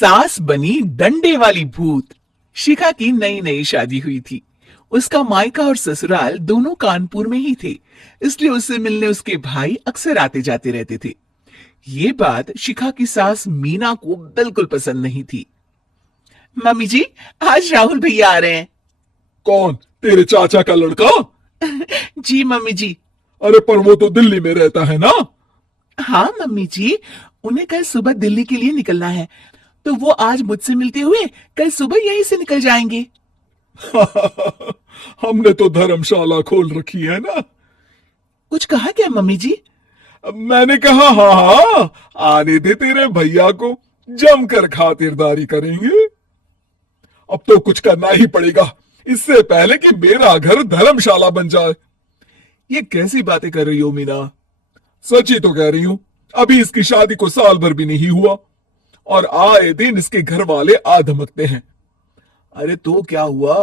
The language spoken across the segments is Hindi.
सास बनी डंडे वाली भूत। शिखा की नई नई शादी हुई थी। उसका मायका और ससुराल दोनों कानपुर में ही थे, इसलिए उससे मिलने उसके भाई अक्सर आते जाते रहते थे। ये बात शिखा की सास मीना को बिल्कुल पसंद नहीं थी। मम्मी जी, आज राहुल भैया आ रहे हैं। कौन? तेरे चाचा का लड़का? जी मम्मी जी। अरे पर वो तो दिल्ली में रहता है ना। हाँ मम्मी जी, उन्हें कल सुबह दिल्ली के लिए निकलना है, तो वो आज मुझसे मिलते हुए कल सुबह यहीं से निकल जाएंगे। हमने तो धर्मशाला खोल रखी है ना। कुछ कहा क्या मम्मी जी? मैंने कहा हाँ हाँ, आने दे तेरे भैया को, जमकर खातिरदारी करेंगे। अब तो कुछ करना ही पड़ेगा, इससे पहले कि मेरा घर धर्मशाला बन जाए। ये कैसी बातें कर रही हो मीना? सच ही तो कह रही हूं। अभी इसकी शादी को साल भर भी नहीं हुआ और आए दिन इसके घर वाले आ धमकते हैं। अरे तो क्या हुआ,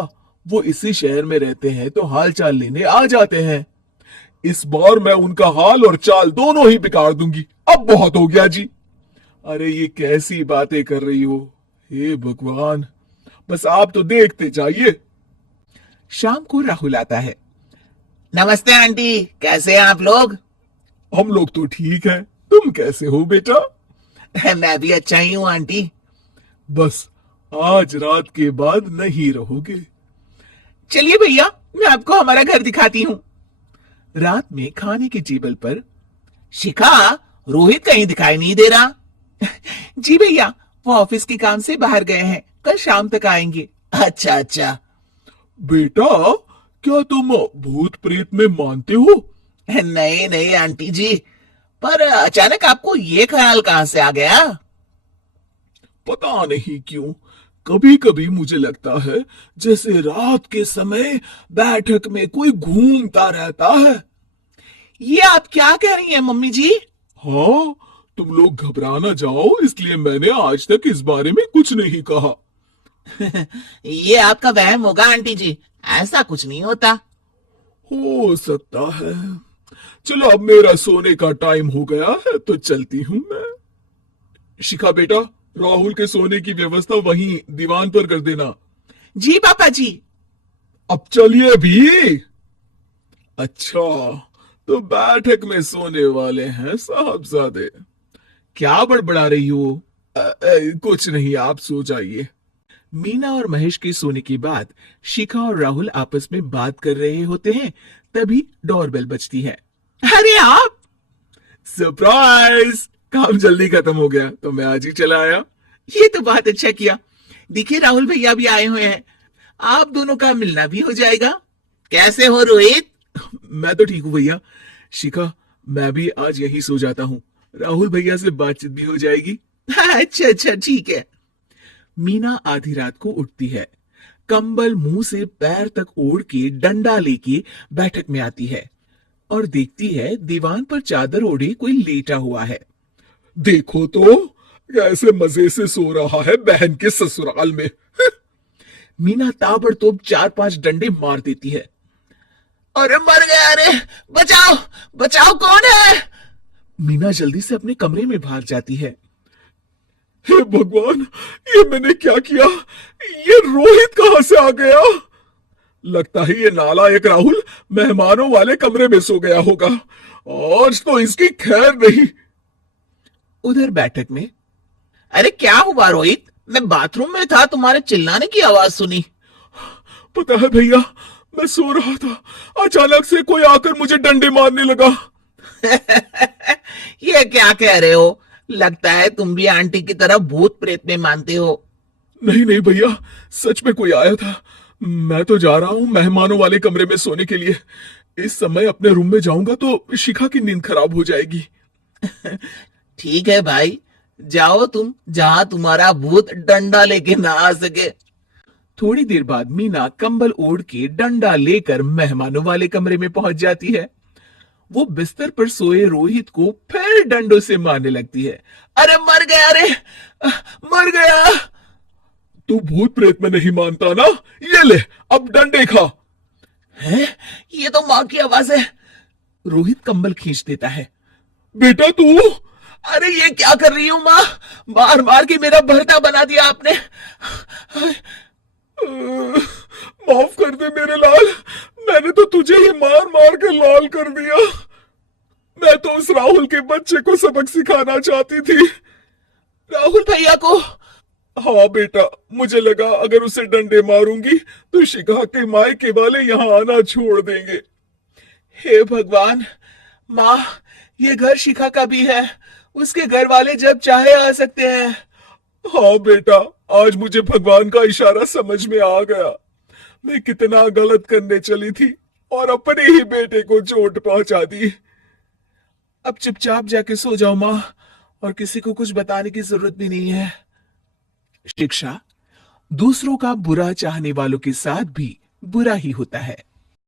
वो इसी शहर में रहते हैं तो हाल चाल लेने आ जाते हैं। इस बार मैं उनका हाल और चाल दोनों ही बिगाड़ दूंगी। अब बहुत हो गया जी। अरे ये कैसी बातें कर रही हो, हे भगवान, बस आप तो देखते जाइए। शाम को राहुल आता है। नमस्ते आंटी, कैसे हैं आप लोग? हम लोग तो ठीक हैं, तुम कैसे हो बेटा? मैं भी अच्छा ही हूँ आंटी। बस आज रात के बाद नहीं रहोगे। चलिए भैया, मैं आपको हमारा घर दिखाती हूँ। रात में खाने की टेबल पर शिखा, रोहित कहीं दिखाई नहीं दे रहा। जी भैया, वो ऑफिस के काम से बाहर गए हैं, कल शाम तक आएंगे। अच्छा अच्छा। बेटा, क्या तुम भूत प्रेत में मानते हो? नहीं नहीं आंटी जी, पर अचानक आपको ये ख्याल कहां से आ गया? पता नहीं क्यों, कभी कभी मुझे लगता है जैसे रात के समय बैठक में कोई घूमता रहता है। ये आप क्या कह रही हैं मम्मी जी? हाँ, तुम लोग घबरा ना जाओ, इसलिए मैंने आज तक इस बारे में कुछ नहीं कहा। ये आपका वहम होगा आंटी जी, ऐसा कुछ नहीं होता। हो सकता है। चलो अब मेरा सोने का टाइम हो गया है तो चलती हूं मैं। शिखा बेटा, राहुल के सोने की व्यवस्था वहीं दीवान पर कर देना। जी पापा जी। अब चलिए भी। अच्छा, तो बैठक में सोने वाले हैं साहबजादे। क्या बड़बड़ा रही हो? कुछ नहीं, आप सो जाइए। मीना और महेश के सोने के बाद शिखा और राहुल आपस में बात कर रहे होते हैं, तभी डोरबेल बजती है। अरे आप! सरप्राइज! काम जल्दी खत्म हो गया तो मैं आज ही चला आया। ये तो बहुत अच्छा किया। देखिए राहुल भैया भी आए हुए हैं, आप दोनों का मिलना भी हो जाएगा। कैसे हो रोहित? मैं तो ठीक हूँ भैया। शिखा, मैं भी आज यही सो जाता हूँ, राहुल भैया से बातचीत भी हो जाएगी। अच्छा अच्छा ठीक है। मीना आधी रात को उठती है, कंबल मुंह से पैर तक ओढ़ के डंडा लेके बैठक में आती है और देखती है दीवान पर चादर ओढ़े कोई लेटा हुआ है। देखो तो कैसे मजे से सो रहा है बहन के ससुराल में। मीना ताबड़तोड़ 4-5 डंडे मार देती है। अरे मर गया, अरे बचाओ बचाओ, कौन है? मीना जल्दी से अपने कमरे में भाग जाती है। हे भगवान, ये मैंने क्या किया? ये रोहित कहां से आ गया? लगता है ये नालायक राहुल मेहमानों वाले कमरे में सो गया होगा। आज तो इसकी खैर नहीं। उधर बैठक में, अरे क्या हुआ रोहित? मैं बाथरूम में था, तुम्हारे चिल्लाने की आवाज सुनी। पता है भैया, मैं सो रहा था, अचानक से कोई आकर मुझे डंडे मारने लगा। ये क्या कह रहे हो? लगता है तुम भी आंटी की तरह भूत प्रेत में मानते हो। नहीं नहीं भैया, सच में कोई आया था। मैं तो जा रहा हूं मेहमानों वाले कमरे में सोने के लिए। इस समय अपने रूम में जाऊंगा तो शिखा की नींद खराब हो जाएगी। ठीक है भाई, जाओ तुम, जहां तुम्हारा भूत डंडा लेके ना आ सके। थोड़ी देर बाद मीना कंबल ओढ़ के डंडा लेकर मेहमानों वाले कमरे में पहुंच जाती है। वो बिस्तर पर सोए रोहित को फिर डंडों से मारने लगती है। अरे मर गया, अरे मर गया। तू भूत प्रेत में नहीं मानता ना? ये ले, अब डंडे खा। है? ये तो मां की आवाज है। रोहित कंबल खींच देता है। बेटा तू, अरे ये क्या कर रही हो माँ? मार मार के मेरा भरता बना दिया आपने। माफ कर दे मेरे लाल, मैंने तो तुझे ही मार मार के लाल कर दिया। मैं तो उस राहुल के बच्चे को सबक सिखाना चाहती थी। राहुल भैया को? हाँ बेटा, मुझे लगा अगर उसे डंडे मारूंगी तो शिखा के मायके वाले यहाँ आना छोड़ देंगे। हे भगवान, माँ ये घर शिखा का भी है, उसके घर वाले जब चाहे आ सकते हैं। हाँ बेटा, आज मुझे भगवान का इशारा समझ में आ गया। मैं कितना गलत करने चली थी और अपने ही बेटे को चोट पहुंचा दी। अब चुपचाप जाके सो जाओ माँ, और किसी को कुछ बताने की जरूरत भी नहीं है। शिक्षा दूसरों का बुरा चाहने वालों के साथ भी बुरा ही होता है।